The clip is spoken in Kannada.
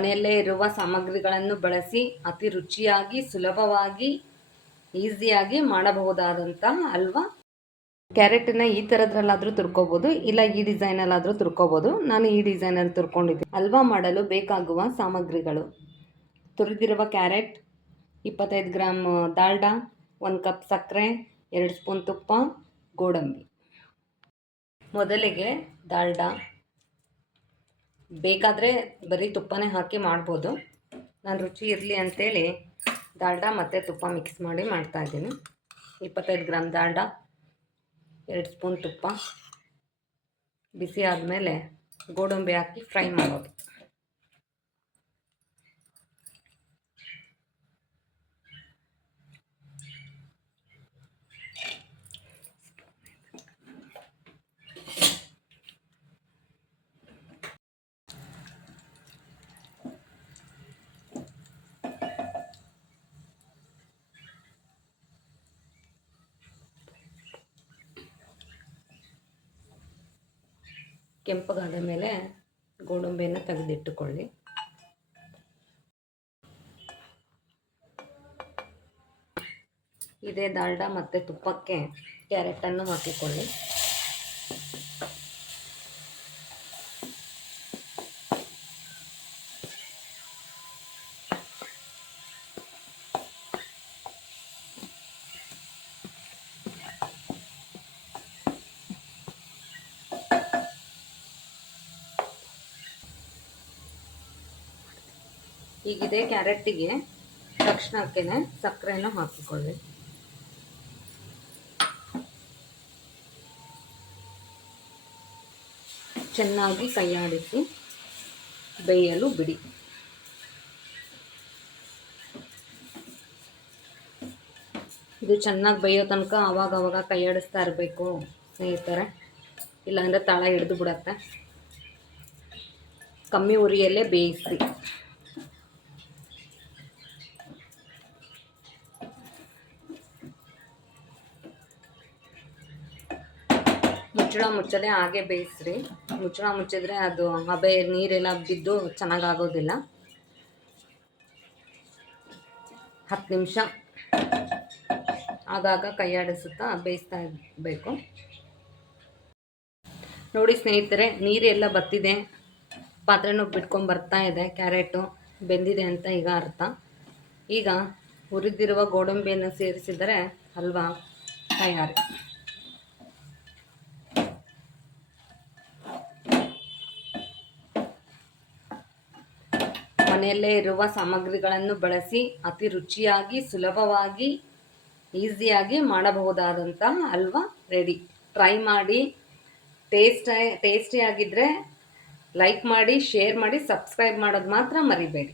ಮನೆಯಲ್ಲೇ ಇರುವ ಸಾಮಗ್ರಿಗಳನ್ನು ಬಳಸಿ ಅತಿ ರುಚಿಯಾಗಿ ಸುಲಭವಾಗಿ ಈಸಿಯಾಗಿ ಮಾಡಬಹುದಾದಂಥ ಹಲ್ವಾ. ಕ್ಯಾರೆಟನ್ನ ಈ ಥರದ್ರಲ್ಲಾದರೂ ತುರ್ಕೋಬೋದು, ಇಲ್ಲ ಈ ಡಿಸೈನಲ್ಲಾದರೂ ತುರ್ಕೋಬೋದು. ನಾನು ಈ ಡಿಸೈನಲ್ಲಿ ತುರ್ಕೊಂಡಿದ್ದೀನಿ. ಹಲ್ವಾ ಮಾಡಲು ಬೇಕಾಗುವ ಸಾಮಗ್ರಿಗಳು: ತುರಿದಿರುವ ಕ್ಯಾರೆಟ್, 25 ಗ್ರಾಮ್ ದಾಲ್ಡಾ, 1 ಕಪ್ ಸಕ್ಕರೆ, 2 ಸ್ಪೂನ್ ತುಪ್ಪ, ಗೋಡಂಬಿ. ಮೊದಲಿಗೆ ದಾಲ್ಡಾ, ಬೇಕಾದರೆ ಬರೀ ತುಪ್ಪನೇ ಹಾಕಿ ಮಾಡ್ಬೋದು. ನಾನು ರುಚಿ ಇರಲಿ ಅಂಥೇಳಿ ದಾಲ್ಡಾ ಮತ್ತು ತುಪ್ಪ ಮಿಕ್ಸ್ ಮಾಡಿ ಮಾಡ್ತಾಯಿದ್ದೀನಿ. 25 ಗ್ರಾಮ್ ದಾಲ್ಡಾ, 2 ಸ್ಪೂನ್ ತುಪ್ಪ, ಬಿಸಿ ಆದಮೇಲೆ ಗೋಡಂಬಿ ಹಾಕಿ ಫ್ರೈ ಮಾಡೋದು. ಕೆಂಪಗಾದ ಮೇಲೆ ಗೋಡಂಬಿಯನ್ನು ತೆಗೆದಿಟ್ಟುಕೊಳ್ಳಿ. ಇದೇ ದಾಲ್ಡಾ ಮತ್ತು ತುಪ್ಪಕ್ಕೆ ಕ್ಯಾರೆಟನ್ನು ಹಾಕಿಕೊಳ್ಳಿ. ಈಗಿದೆ ಕ್ಯಾರೆಟ್ಟಿಗೆ ತಕ್ಷಣಕ್ಕೆ ಸಕ್ಕರೆಯನ್ನು ಹಾಕಿಕೊಳ್ಳಿ. ಚೆನ್ನಾಗಿ ಕೈಯಾಡಿಸಿ ಬೇಯಲು ಬಿಡಿ. ಇದು ಚೆನ್ನಾಗಿ ಬೇಯೋ ತನಕ ಆವಾಗವಾಗ ಕೈಯಾಡಿಸ್ತಾ ಇರಬೇಕು ಸ್ನೇಹಿತರೆ, ಇಲ್ಲಾಂದರೆ ತಳ ಹಿಡಿದು ಬಿಡತ್ತೆ. ಕಮ್ಮಿ ಉರಿಯಲ್ಲೇ ಬೇಯಿಸಿ. ಮುಚ್ಚಳ ಮುಚ್ಚದೆ ಹಾಗೆ ಬೇಯಿಸ್ರಿ. ಮುಚ್ಚಳ ಮುಚ್ಚಿದ್ರೆ ಅದು ಹಬೆ ನೀರೆಲ್ಲ ಬಿದ್ದು ಚೆನ್ನಾಗಾಗೋದಿಲ್ಲ. 10 ನಿಮಿಷ ಆಗಾಗ ಕೈಯಾಡಿಸುತ್ತಾ ಬೇಯಿಸ್ತಾ ಇರಬೇಕು. ನೋಡಿ ಸ್ನೇಹಿತರೆ, ನೀರೆಲ್ಲ ಬತ್ತಿದೆ, ಪಾತ್ರೆನೂ ಬಿಟ್ಕೊಂಡು ಬರ್ತಾ ಇದೆ. ಕ್ಯಾರೆಟು ಬೆಂದಿದೆ ಅಂತ ಈಗ ಅರ್ಥ. ಈಗ ಹುರಿದಿರುವ ಗೋಡಂಬಿಯನ್ನು ಸೇರಿಸಿದರೆ ಹಲ್ವಾ ತಯಾರಿ. ಮನೆಯಲ್ಲೇ ಇರುವ ಸಾಮಗ್ರಿಗಳನ್ನು ಬಳಸಿ ಅತಿ ರುಚಿಯಾಗಿ ಸುಲಭವಾಗಿ ಈಸಿಯಾಗಿ ಮಾಡಬಹುದಾದಂಥ ಹಲ್ವಾ ರೆಡಿ. ಟ್ರೈ ಮಾಡಿ. ಟೇಸ್ಟಿಯಾಗಿದ್ದರೆ ಲೈಕ್ ಮಾಡಿ, ಶೇರ್ ಮಾಡಿ, ಸಬ್ಸ್ಕ್ರೈಬ್ ಮಾಡೋದು ಮಾತ್ರ ಮರಿಬೇಡಿ.